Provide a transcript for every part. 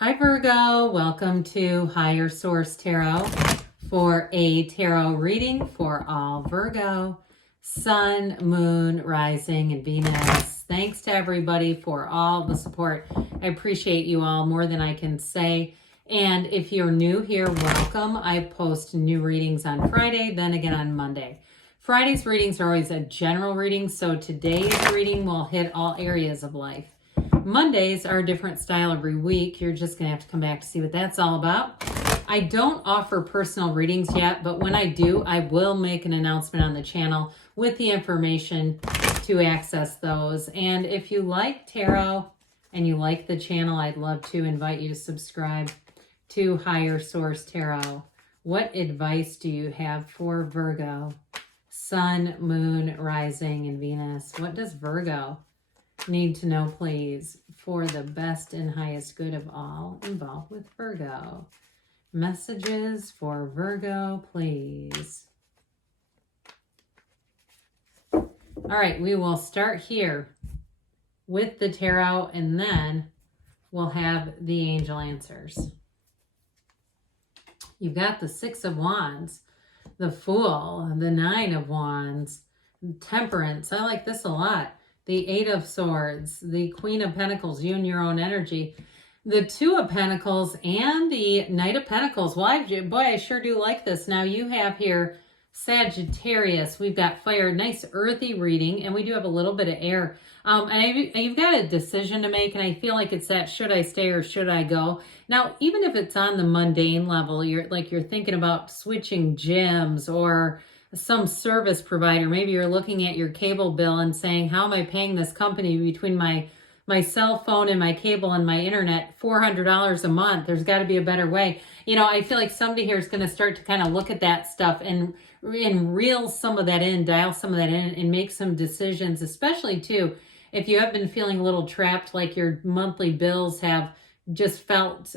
Hi Virgo, welcome to Higher Source Tarot for a tarot reading for all Virgo, Sun, Moon, Rising, and Venus. Thanks to everybody for all the support. I appreciate you all more than I can say. And if you're new here, welcome. I post new readings on Friday, then again on Monday. Friday's readings are always a general reading, so today's reading will hit all areas of life. Mondays are a different style every week. You're just going to have to come back to see what that's all about. I don't offer personal readings yet, but when I do, I will make an announcement on the channel with the information to access those. And if you like tarot and you like the channel, I'd love to invite you to subscribe to Higher Source Tarot. What advice do you have for Virgo? Sun, Moon, Rising, and Venus. What does Virgo need to know, please, for the best and highest good of all involved with Virgo? Messages for Virgo, please. All right, we will start here with the tarot, and then we'll have the angel answers. You've got the Six of Wands, the Fool, the Nine of Wands, Temperance. I like this a lot. The Eight of Swords, the Queen of Pentacles, you and your own energy, the Two of Pentacles, and the Knight of Pentacles. Well, I sure do like this. Now you have here Sagittarius. We've got fire, nice earthy reading, and we do have a little bit of air. And you've got a decision to make, and I feel like it's that, should I stay or should I go? Now, even if it's on the mundane level, you're thinking about switching gyms or some service provider. Maybe you're looking at your cable bill and saying, how am I paying this company between my cell phone and my cable and my internet, $400 a month? There's got to be a better way. You know, I feel like somebody here is going to start to kind of look at that stuff and reel some of that in, dial some of that in, and make some decisions, especially too, if you have been feeling a little trapped, like your monthly bills have just felt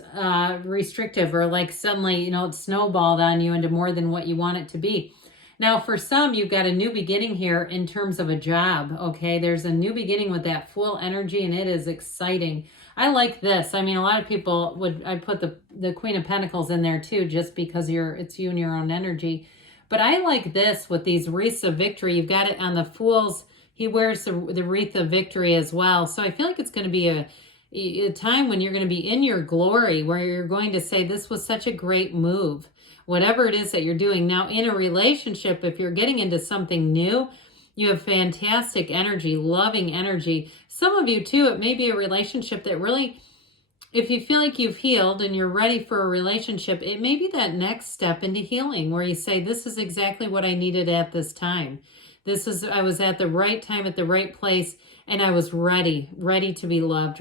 restrictive, or like suddenly, it snowballed on you into more than what you want it to be. Now, for some, you've got a new beginning here in terms of a job, okay? There's a new beginning with that full energy, and it is exciting. I like this. I mean, a lot of people I'd put the Queen of Pentacles in there too, just because it's you and your own energy. But I like this with these wreaths of victory. You've got it on the Fool's. He wears the wreath of victory as well. So I feel like it's going to be a time when you're going to be in your glory, where you're going to say, this was such a great move. Whatever it is that you're doing. Now, in a relationship, if you're getting into something new, you have fantastic energy, loving energy. Some of you, too, it may be a relationship that really, if you feel like you've healed and you're ready for a relationship, it may be that next step into healing where you say, this is exactly what I needed at this time. I was at the right time, at the right place, and I was ready to be loved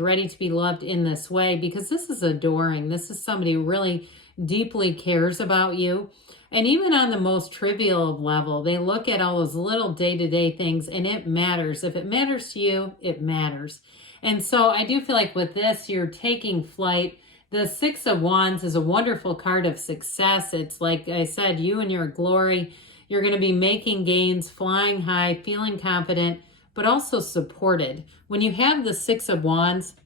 in this way, because this is adoring. This is somebody who really deeply cares about you. And even on the most trivial level, they look at all those little day-to-day things, and it matters. If it matters to you, it matters. And so I do feel like with this, you're taking flight. The Six of Wands is a wonderful card of success. It's like I said, you and your glory. You're going to be making gains, flying high, feeling confident, but also supported. When you have the Six of Wands,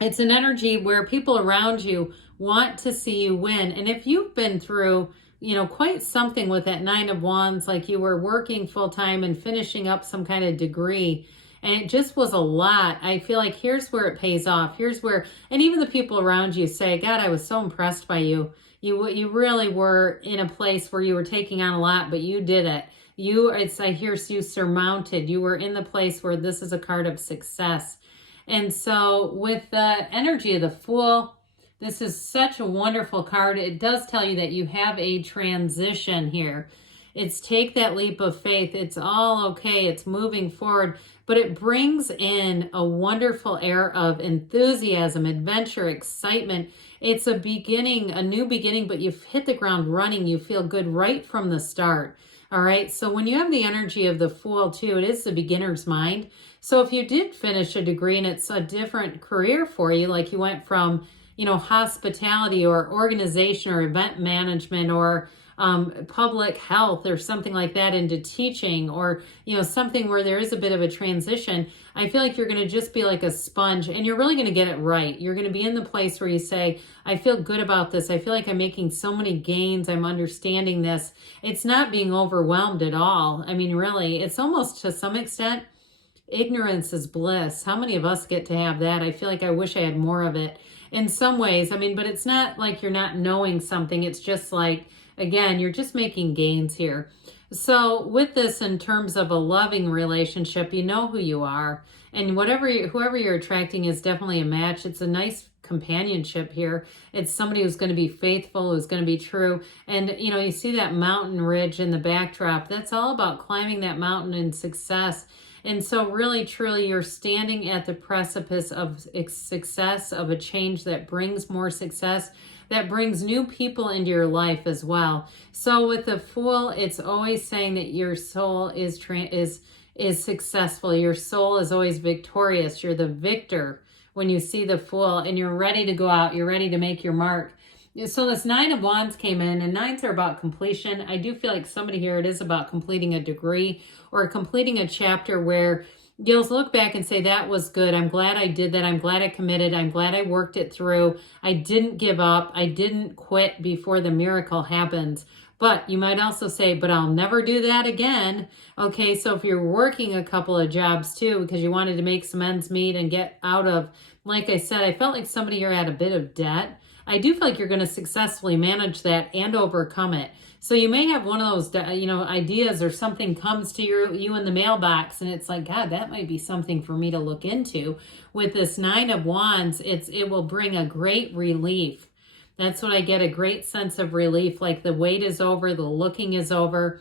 it's an energy where people around you want to see you win. And if you've been through, quite something with that Nine of Wands, like you were working full time and finishing up some kind of degree, and it just was a lot, I feel like here's where it pays off. Here's where, and even the people around you say, God, I was so impressed by you. You really were in a place where you were taking on a lot, but you did it. I hear you surmounted. You were in the place where this is a card of success. And so with the energy of the Fool, this is such a wonderful card. It does tell you that you have a transition here. It's take that leap of faith. It's all okay. It's moving forward. But it brings in a wonderful air of enthusiasm, adventure, excitement. It's a beginning, a new beginning, but you've hit the ground running. You feel good right from the start. All right. So when you have the energy of the Fool too, it is the beginner's mind. So if you did finish a degree and it's a different career for you, like you went from, hospitality or organization or event management or public health or something like that into teaching, or, you know, something where there is a bit of a transition, I feel like you're going to just be like a sponge, and you're really going to get it right. You're going to be in the place where you say, I feel good about this. I feel like I'm making so many gains. I'm understanding this. It's not being overwhelmed at all. I mean, really, it's almost to some extent, ignorance is bliss. How many of us get to have that? I feel like I wish I had more of it in some ways. I mean, but it's not like you're not knowing something. It's just like, again, you're just making gains here. So with this, in terms of a loving relationship, you know who you are, and whoever you're attracting is definitely a match. It's a nice companionship here. It's somebody who's going to be faithful, who's going to be true. And, you know, you see that mountain ridge in the backdrop. That's all about climbing that mountain and success. And so really, truly, you're standing at the precipice of success, of a change that brings more success, that brings new people into your life as well. So with the Fool, it's always saying that your soul is successful. Your soul is always victorious. You're the victor when you see the Fool, and you're ready to go out. You're ready to make your mark. So this Nine of Wands came in, and nines are about completion. I do feel like somebody here, it is about completing a degree or completing a chapter where you'll look back and say, that was good. I'm glad I did that. I'm glad I committed. I'm glad I worked it through. I didn't give up. I didn't quit before the miracle happens. But you might also say, but I'll never do that again. Okay, so if you're working a couple of jobs too, because you wanted to make some ends meet and get out of, like I said, I felt like somebody here had a bit of debt. I do feel like you're going to successfully manage that and overcome it. So you may have one of those, you know, ideas, or something comes to you in the mailbox, and it's like, God, that might be something for me to look into. With this Nine of Wands, it will bring a great relief. That's what I get, a great sense of relief, like the wait is over, the looking is over.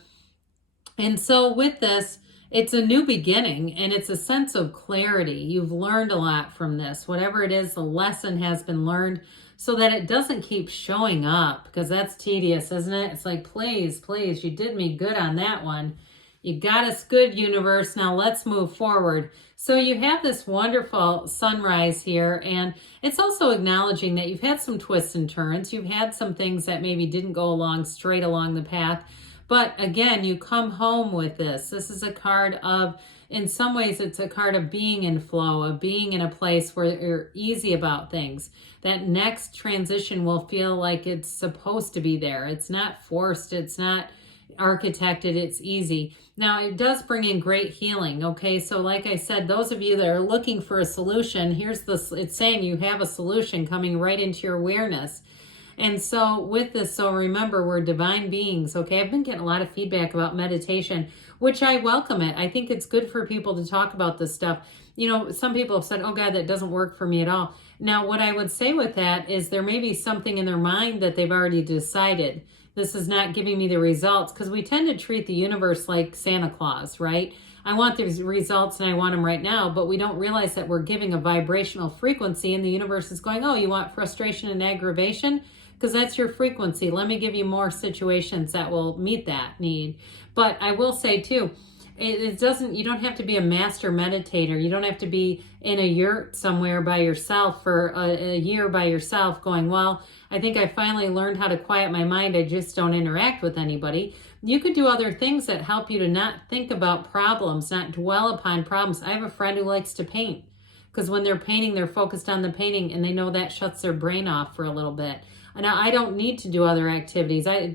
And so with this, it's a new beginning, and it's a sense of clarity. You've learned a lot from this. Whatever it is, the lesson has been learned, so that it doesn't keep showing up, because that's tedious, isn't it? It's like, please, please, you did me good on that one. You got us good, universe. Now let's move forward. So you have this wonderful sunrise here, and it's also acknowledging that you've had some twists and turns. You've had some things that maybe didn't go straight along the path. But again, you come home with this. This is a card of, in some ways, it's a card of being in flow, of being in a place where you're easy about things. That next transition will feel like it's supposed to be there. It's not forced. It's not architected. It's easy. Now, it does bring in great healing. Okay, so like I said, those of you that are looking for a solution, it's saying you have a solution coming right into your awareness. And so with this, so remember, we're divine beings, okay? I've been getting a lot of feedback about meditation, which I welcome it. I think it's good for people to talk about this stuff. You know, some people have said, oh God, that doesn't work for me at all. Now, what I would say with that is there may be something in their mind that they've already decided. This is not giving me the results, because we tend to treat the universe like Santa Claus, right? I want these results and I want them right now, but we don't realize that we're giving a vibrational frequency, and the universe is going, oh, you want frustration and aggravation? Because that's your frequency. Let me give you more situations that will meet that need. But I will say too, you don't have to be a master meditator. You don't have to be in a yurt somewhere by yourself for a year by yourself going, well, I think I finally learned how to quiet my mind. I just don't interact with anybody. You could do other things that help you to not think about problems, not dwell upon problems. I have a friend who likes to paint, because when they're painting, they're focused on the painting, and they know that shuts their brain off for a little bit. Now, I don't need to do other activities. I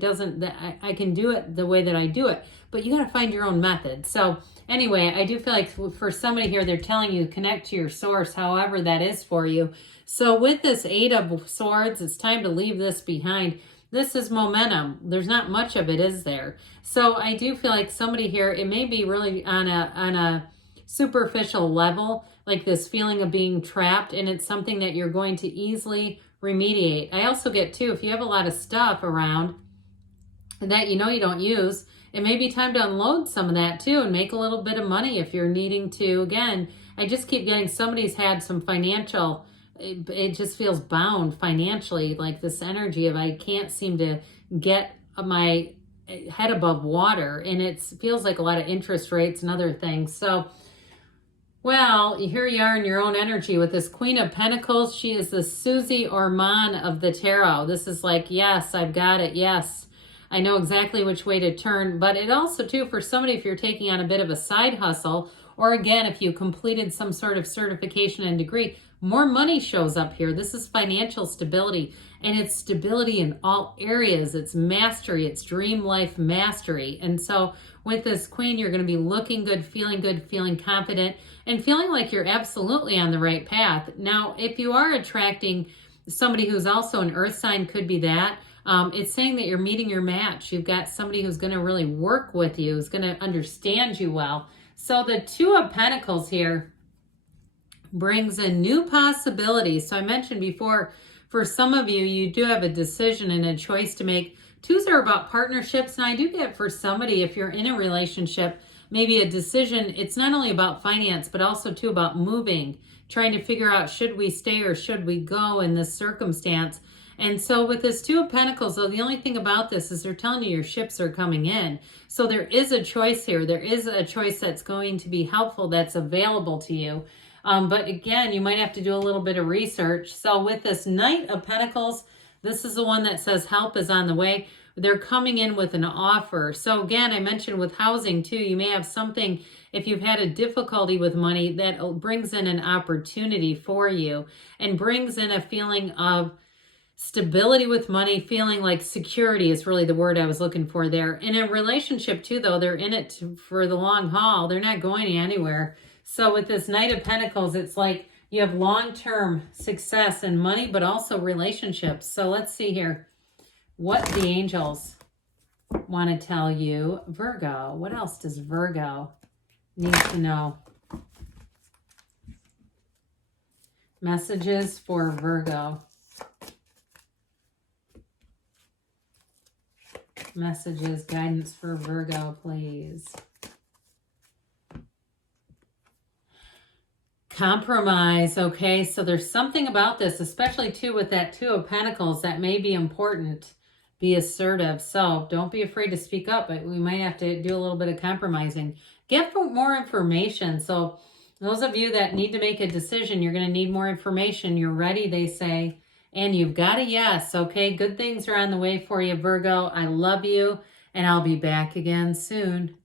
can do it the way that I do it, but you got to find your own method. So anyway, I do feel like for somebody here, they're telling you to connect to your source, however that is for you. So with this Eight of Swords, it's time to leave this behind. This is momentum. There's not much of it, is there? So I do feel like somebody here, it may be really on a superficial level, like this feeling of being trapped, and it's something that you're going to easily remediate. I also get too, if you have a lot of stuff around that you know you don't use, it may be time to unload some of that too and make a little bit of money if you're needing to. Again, I just keep getting somebody's had some financial, it just feels bound financially, like this energy of I can't seem to get my head above water, and it feels like a lot of interest rates and other things. So well, here you are in your own energy with this Queen of Pentacles. She is the Susie Orman of the tarot. This is like, yes, I've got it. Yes, I know exactly which way to turn. But it also, too, for somebody, if you're taking on a bit of a side hustle, or again, if you completed some sort of certification and degree, more money shows up here. This is financial stability, and it's stability in all areas. It's mastery. It's dream life mastery. And so with this Queen, you're going to be looking good, feeling confident, and feeling like you're absolutely on the right path. Now, if you are attracting somebody who's also an earth sign, could be that. It's saying that you're meeting your match. You've got somebody who's going to really work with you, who's going to understand you well. So the Two of Pentacles here brings in new possibilities. So I mentioned before, for some of you, you do have a decision and a choice to make. Twos are about partnerships. And I do get for somebody, if you're in a relationship, maybe a decision, it's not only about finance, but also too about moving, trying to figure out, should we stay or should we go in this circumstance? And so with this Two of Pentacles, though, the only thing about this is they're telling you your ships are coming in. So there is a choice here. There is a choice that's going to be helpful, that's available to you. But again, you might have to do a little bit of research. So with this Knight of Pentacles, this is the one that says help is on the way. They're coming in with an offer. So again, I mentioned with housing too, you may have something, if you've had a difficulty with money, that brings in an opportunity for you and brings in a feeling of stability with money, feeling like security is really the word I was looking for there. In a relationship too, though, they're in it for the long haul. They're not going anywhere. So with this Knight of Pentacles, it's like you have long-term success and money, but also relationships. So let's see here what the angels want to tell you. Virgo, what else does Virgo need to know? Messages for Virgo. Messages, guidance for Virgo, please. Compromise. Okay, so there's something about this, especially too with that Two of Pentacles, that may be important. Be assertive. So don't be afraid to speak up, but we might have to do a little bit of compromising. Get more information. So those of you that need to make a decision, you're going to need more information. You're ready, they say. And you've got a yes, okay? Good things are on the way for you, Virgo. I love you, and I'll be back again soon.